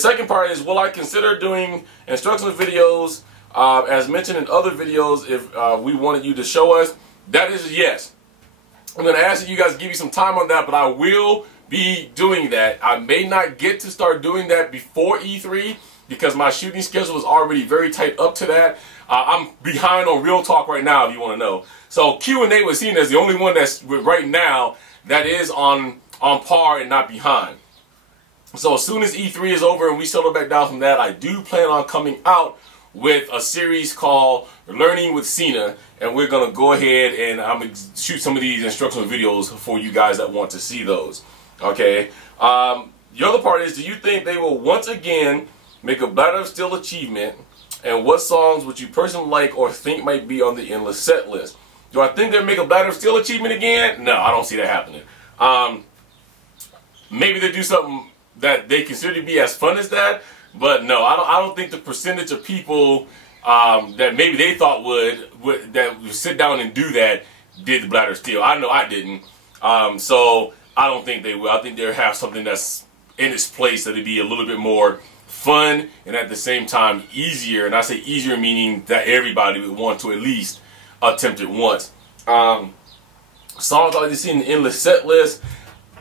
Second part is, will I consider doing instructional videos as mentioned in other videos if we wanted you to show us? That is a yes. I'm going to ask you guys to give you some time on that, but I will be doing that. I may not get to start doing that before E3 because my shooting schedule is already very tight up to that. I'm behind on Real Talk right now, if you want to know. So Q&A with Cena is the only one that's right now that is on par and not behind. So as soon as E3 is over and we settle back down from that, I do plan on coming out with a series called Learning with Cena, and we're going to go ahead and I'm going to shoot some of these instructional videos for you guys that want to see those. Okay. The other part is, do you think they will once again make a Bladder of Steel achievement, and what songs would you personally like or think might be on the endless set list? Do I think they'll make a Bladder of Steel achievement again? No, I don't see that happening. Maybe they do something that they consider to be as fun as that, but no, I don't think the percentage of people that maybe they thought would sit down and do that did the Bladder of Steel. I know I didn't. So I don't think they will. I think they'll have something that's in its place that'll be a little bit more fun and at the same time easier. And I say easier meaning that everybody would want to at least attempt it once. Songs I like to see in the endless set list,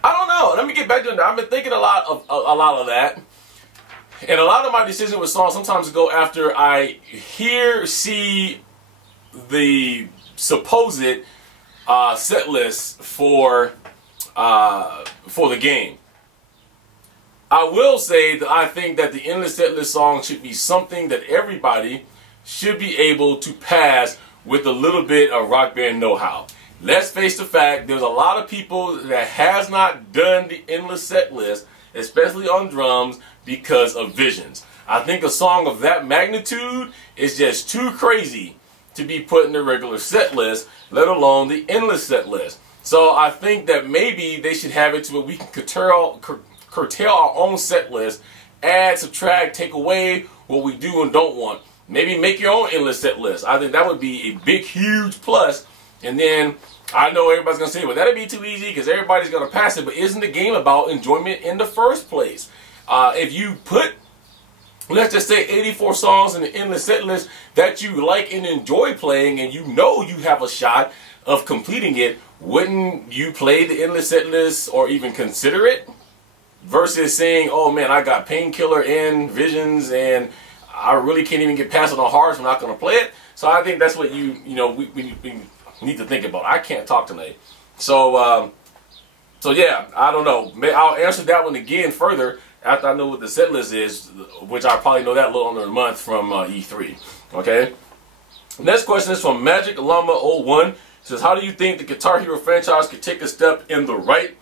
I don't know. Let me get back to it. I've been thinking a lot of that. And a lot of my decisions with songs sometimes go after I see the supposed set list for the game. I will say that I think that the endless set list song should be something that everybody should be able to pass with a little bit of Rock Band know-how. Let's face the fact, there's a lot of people that has not done the endless set list, especially on drums, because of Visions. I think a song of that magnitude is just too crazy to be put in the regular set list, let alone the endless set list. So I think that maybe they should have it to where we can curtail our own set list, add, subtract, take away what we do and don't want. Maybe make your own endless set list. I think that would be a big, huge plus. And then I know everybody's going to say, well, that'd be too easy because everybody's going to pass it. But isn't the game about enjoyment in the first place? If you put, let's just say, 84 songs in the endless set list that you like and enjoy playing, and you know you have a shot of completing it, wouldn't you play the endless set list or even consider it? Versus saying, oh man, I got Painkiller and Visions and I really can't even get past it on hard, so I'm not going to play it. So I think that's what we need to think about. I can't talk tonight. So yeah, I don't know. I'll answer that one again further after I know what the set list is, which I probably know that a little under a month from E3. Okay. Next question is from Magic Llama 01. It says, how do you think the Guitar Hero franchise could take a step in the right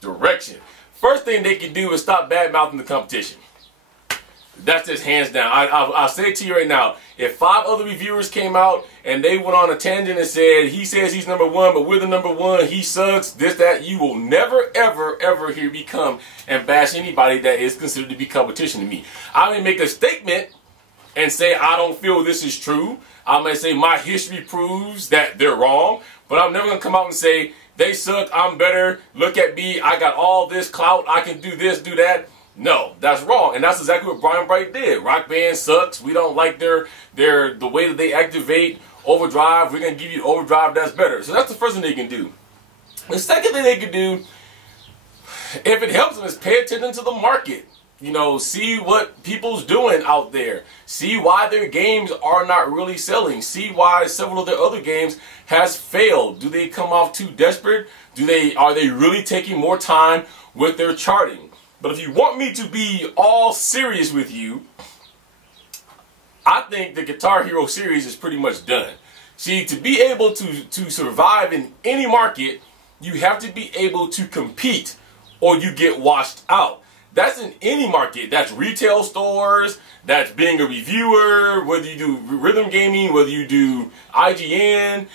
direction? First thing they can do is stop bad-mouthing the competition. That's just hands down. I'll say it to you right now. If 5 other reviewers came out and they went on a tangent and said, he says he's #1, but we're the #1, he sucks, this, that, you will never, ever, ever hear me come and bash anybody that is considered to be competition to me. I may make a statement and say, I don't feel this is true. I may say my history proves that they're wrong, but I'm never going to come out and say, they suck, I'm better, look at me, I got all this clout, I can do this, do that. No, that's wrong, and that's exactly what Brian Bright did. Rock Band sucks. We don't like the way that they activate overdrive. We're gonna give you overdrive that's better. So that's the first thing they can do. The second thing they can do, if it helps them, is pay attention to the market. You know, see what people's doing out there. See why their games are not really selling. See why several of their other games has failed. Do they come off too desperate? Are they really taking more time with their charting? But if you want me to be all serious with you, I think the Guitar Hero series is pretty much done. See, to be able to survive in any market, you have to be able to compete or you get washed out. That's in any market. That's retail stores, that's being a reviewer, whether you do rhythm gaming, whether you do IGN,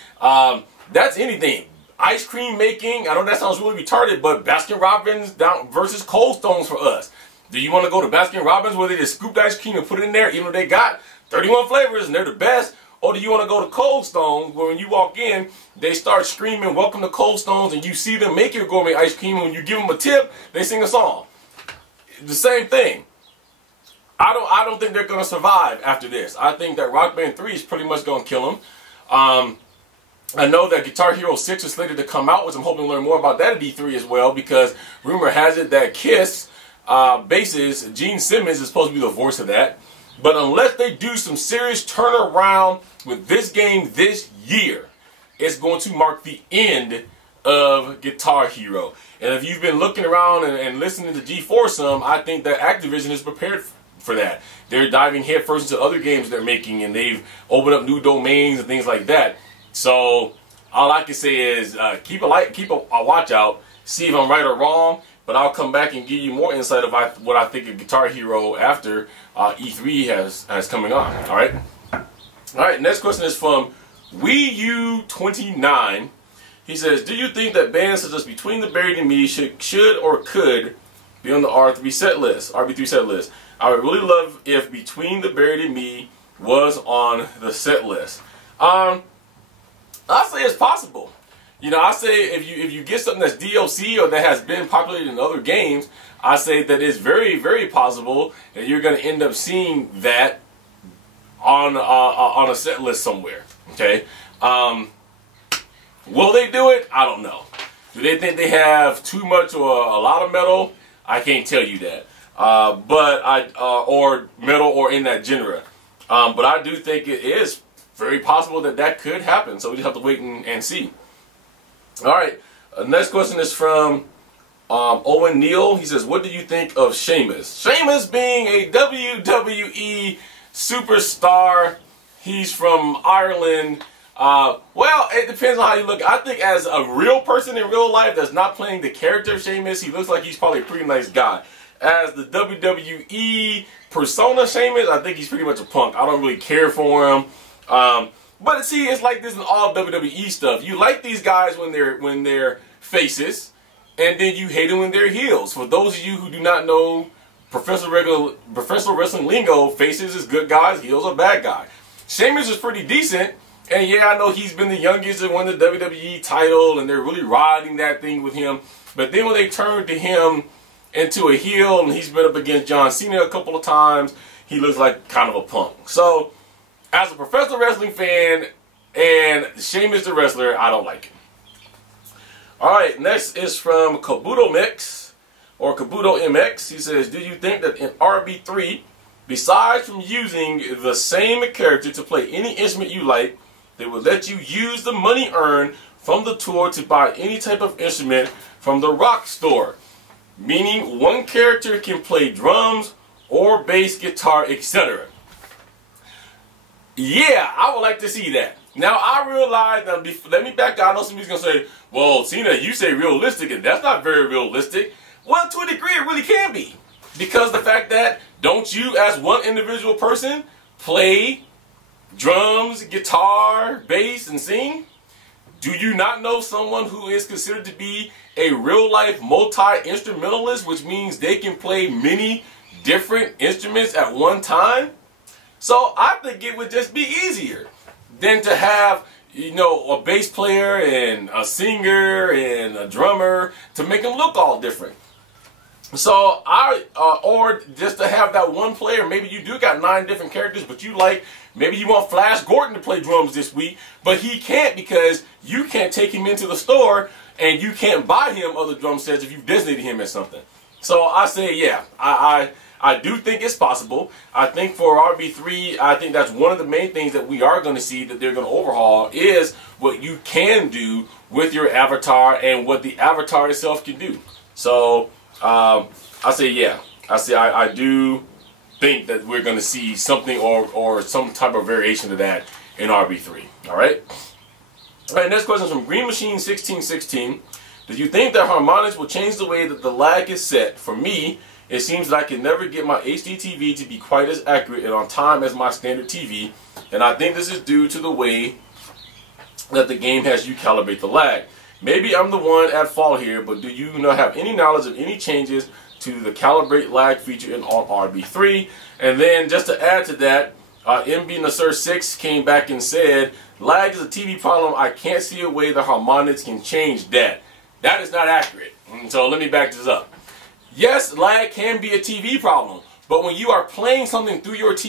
that's anything. Ice cream making, I know that sounds really retarded, but Baskin Robbins versus Cold Stones for us. Do you want to go to Baskin Robbins where they just scoop the ice cream and put it in there, even though they got 31 flavors and they're the best? Or do you want to go to Cold Stones where when you walk in, they start screaming, welcome to Cold Stones, and you see them make your gourmet ice cream, and when you give them a tip, they sing a song. The same thing. I don't think they're going to survive after this. I think that Rock Band 3 is pretty much going to kill them. I know that Guitar Hero 6 is slated to come out, which I'm hoping to learn more about that at E3 as well, because rumor has it that Kiss bassist Gene Simmons is supposed to be the voice of that. But unless they do some serious turnaround with this game this year, it's going to mark the end of Guitar Hero. And if you've been looking around and listening to G4 some, I think that Activision is prepared for that. They're diving headfirst into other games they're making, and they've opened up new domains and things like that. So all I can say is keep a watch out, see if I'm right or wrong. But I'll come back and give you more insight of what I think of Guitar Hero after E3 has coming on. All right. Next question is from Wii U29. He says, "Do you think that bands such as Between the Buried and Me should or could be on the RB3 set list? I would really love if Between the Buried and Me was on the set list." I say it's possible. You know, I say if you get something that's DLC or that has been populated in other games, I say that it's very, very possible that you're going to end up seeing that on a set list somewhere. Okay. Will they do it? I don't know. Do they think they have too much or a lot of metal? I can't tell you that. Or metal or in that genre. But I do think it is very possible that that could happen. So we just have to wait and see. All right. Next question is from Owen Neal. He says, "What do you think of Sheamus?" Sheamus being a WWE superstar. He's from Ireland. Well, it depends on how you look. I think as a real person in real life that's not playing the character of Sheamus, he looks like he's probably a pretty nice guy. As the WWE persona Sheamus, I think he's pretty much a punk. I don't really care for him. But see, it's like this in all WWE stuff. You like these guys when they're faces, and then you hate them when they're heels. For those of you who do not know professional wrestling lingo, faces is good guys, heels are bad guys. Sheamus is pretty decent, and yeah, I know he's been the youngest and won the WWE title, and they're really riding that thing with him. But then when they turned to him into a heel, and he's been up against John Cena a couple of times, he looks like kind of a punk. So, as a professional wrestling fan and Sheamus the wrestler, I don't like him. Alright, next is from Kabuto Mix, or Kabuto MX. He says, "Do you think that in RB3, besides from using the same character to play any instrument you like, they would let you use the money earned from the tour to buy any type of instrument from the rock store? Meaning one character can play drums or bass, guitar, etc." Yeah, I would like to see that. Now, I realize, let me back out. I know somebody's going to say, "Well, Cena, you say realistic, and that's not very realistic." Well, to a degree, it really can be. Because the fact that, don't you, as one individual person, play drums, guitar, bass, and sing? Do you not know someone who is considered to be a real-life multi-instrumentalist, which means they can play many different instruments at one time? So I think it would just be easier than to have, you know, a bass player and a singer and a drummer to make them look all different. So or just to have that one player. Maybe you do got 9 different characters, but maybe you want Flash Gordon to play drums this week, but he can't because you can't take him into the store and you can't buy him other drum sets if you've designated him as something. So I say, yeah, I do think it's possible. I think for RB3, I think that's one of the main things that we are going to see that they're going to overhaul is what you can do with your avatar and what the avatar itself can do. So I say, yeah, I do think that we're going to see something or some type of variation of that in RB3. All right. All right. Next question is from Green Machine 1616. Do you think that harmonics will change the way that the lag is set? For me, it seems that I can never get my HD TV to be quite as accurate and on time as my standard TV, and I think this is due to the way that the game has you calibrate the lag. Maybe I'm the one at fault here, but do you have any knowledge of any changes to the calibrate lag feature on RB3? And then just to add to that, MB Nasser 6 came back and said, lag is a TV problem. I can't see a way the harmonics can change that. That is not accurate. So let me back this up. Yes, lag can be a TV problem, But when you are playing something through your TV,